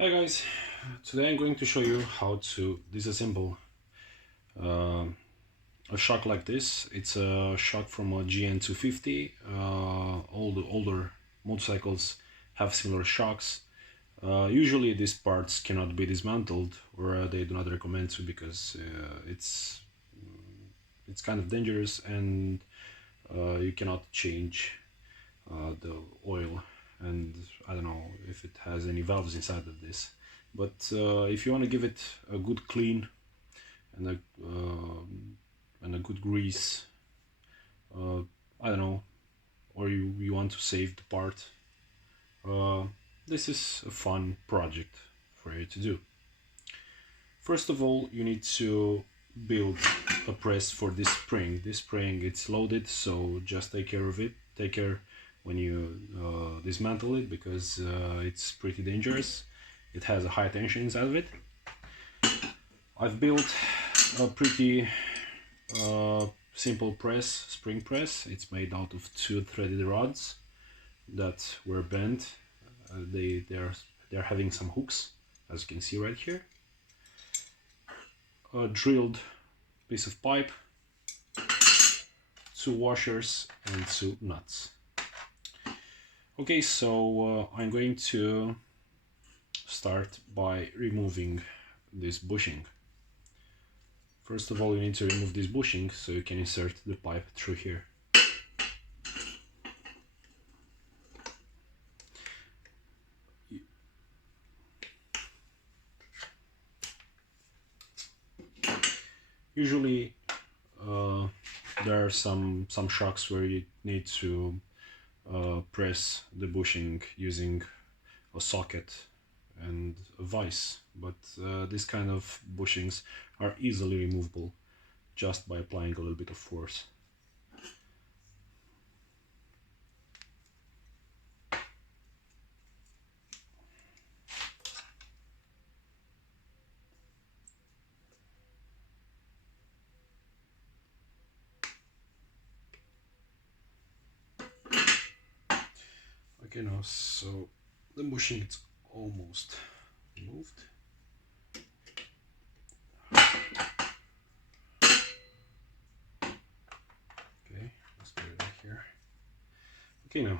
Hi guys, today I'm going to show you how to disassemble uh, a shock like this. It's a shock from a GN250. All the older motorcycles have similar shocks. Usually these parts cannot be dismantled, or they do not recommend to, because it's kind of dangerous, and you cannot change the oil, and I don't know if it has any valves inside of this. But if you want to give it a good clean and a good grease, uh, I don't know, or you want to save the part, uh, this is a fun project for you to do. First of all, you need to build a press for this spring. This spring, it's loaded, so just take care of it. Take care when you dismantle it, because it's pretty dangerous. It has a high tension inside of it. I've built a pretty simple press, spring press. It's made out of two threaded rods that were bent. They're having some hooks, as you can see right here. A drilled piece of pipe, two washers, and two nuts. Okay, so I'm going to start by removing this bushing. First of all, you need to remove this bushing so you can insert the pipe through here. Usually there are some shocks where you need to press the bushing using a socket and a vise, but these kind of bushings are easily removable just by applying a little bit of force. Okay, now so the bushing is almost removed. Okay, let's put it back here. Okay, now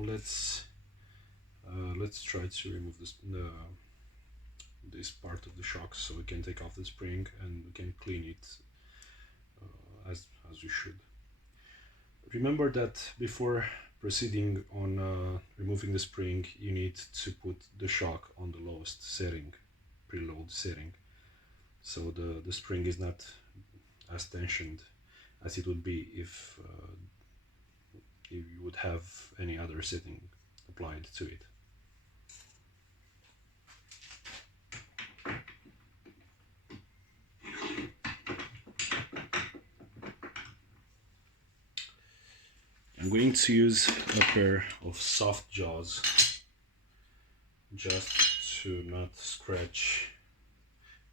let's try to remove this part of the shock, so we can take off the spring and we can clean it as we should. Remember that before proceeding on removing the spring, you need to put the shock on the lowest setting, preload setting, so the spring is not as tensioned as it would be if you would have any other setting applied to it. I'm going to use a pair of soft jaws just to not scratch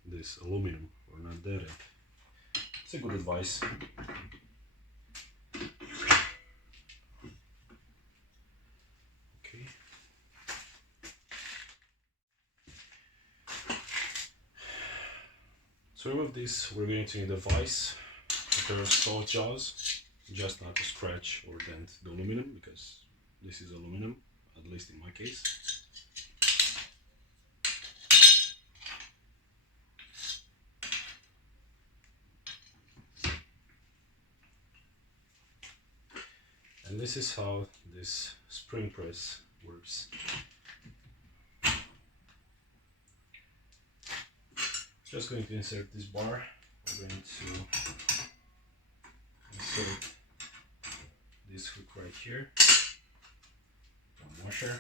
this aluminum or not dead it. It's a good advice. Okay. To remove this, we're going to need a vise, a pair of soft jaws, just not to scratch or dent the aluminum, because this is aluminum, at least in my case. And this is how this spring press works. Just going to insert this bar. We're going to insert this hook right here, one washer,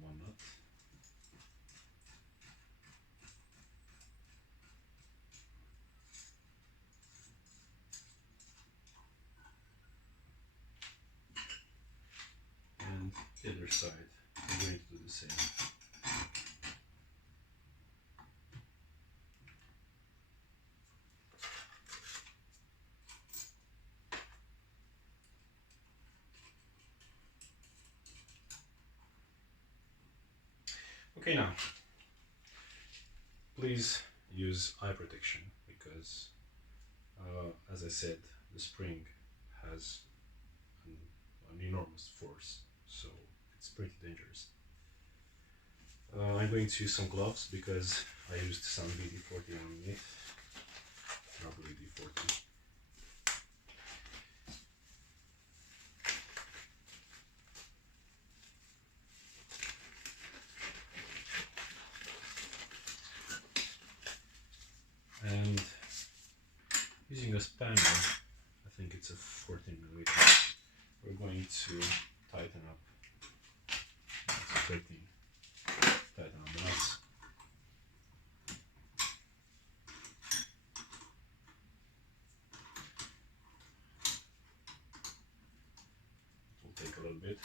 one nut, and the other side I'm going to do the same. Okay, now please use eye protection because, as I said, the spring has an enormous force, so it's pretty dangerous. I'm going to use some gloves because I used some BD40 on it, rubber BD40. And using a spanner, I think it's a 14mm, we're going to tighten up, it's 13, tighten up the nuts. It will take a little bit,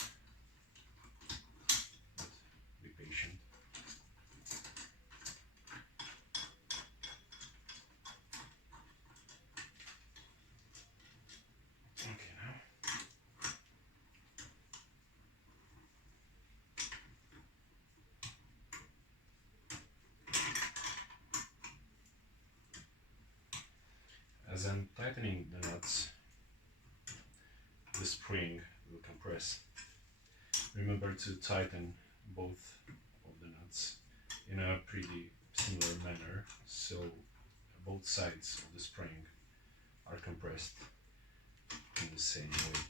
but be patient. Okay, now. As I'm tightening the nuts, the spring will compress. Remember to tighten both of the nuts in a pretty similar manner, so both sides of the spring are compressed in the same way.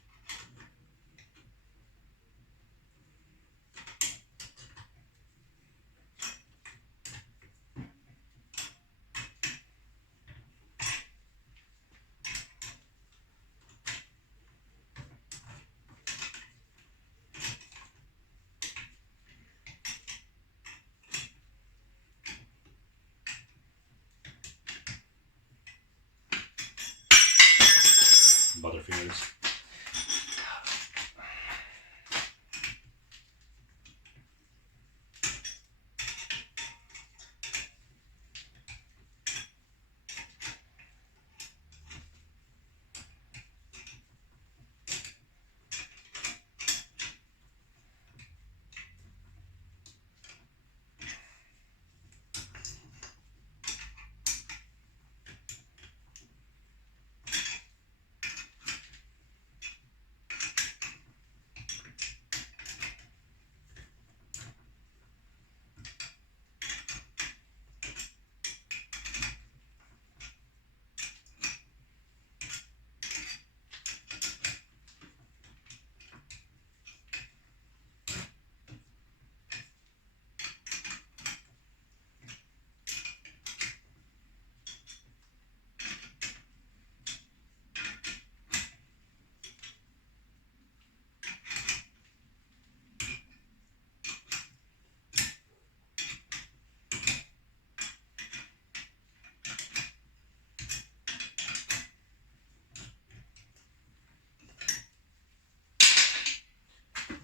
Butterfingers.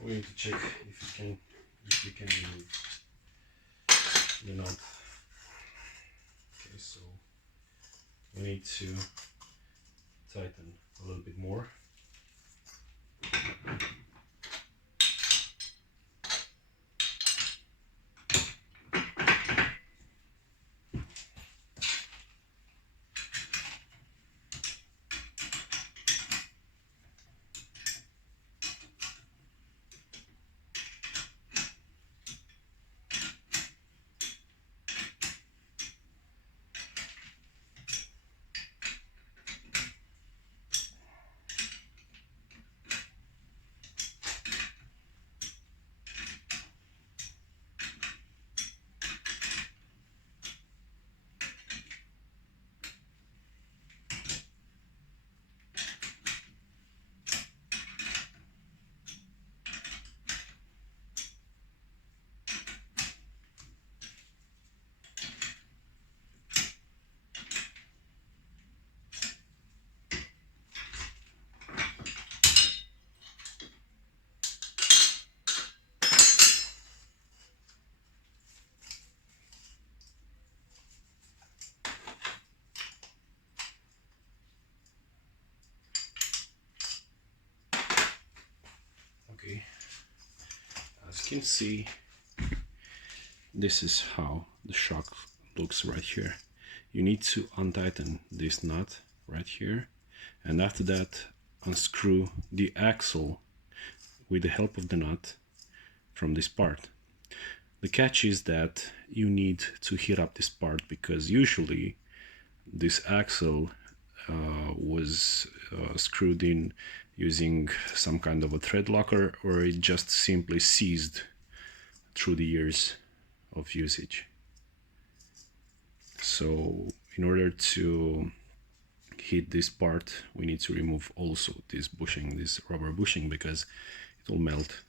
We need to check if you can remove the knot. Okay, so we need to tighten a little bit more. Okay, as you can see, this is how the shock looks right here. You need to untighten this nut right here, and after that unscrew the axle with the help of the nut from this part. The catch is that you need to heat up this part, because usually this axle was screwed in using some kind of a thread locker, or it just simply seized through the years of usage. So in order to heat this part, we need to remove also this bushing, this rubber bushing, because it will melt.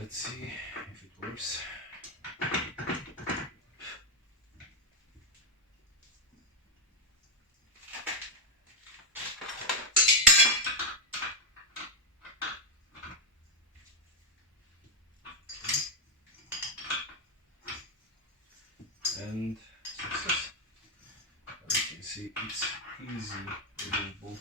Let's see if it works. And success. As you can see, it's easy removable.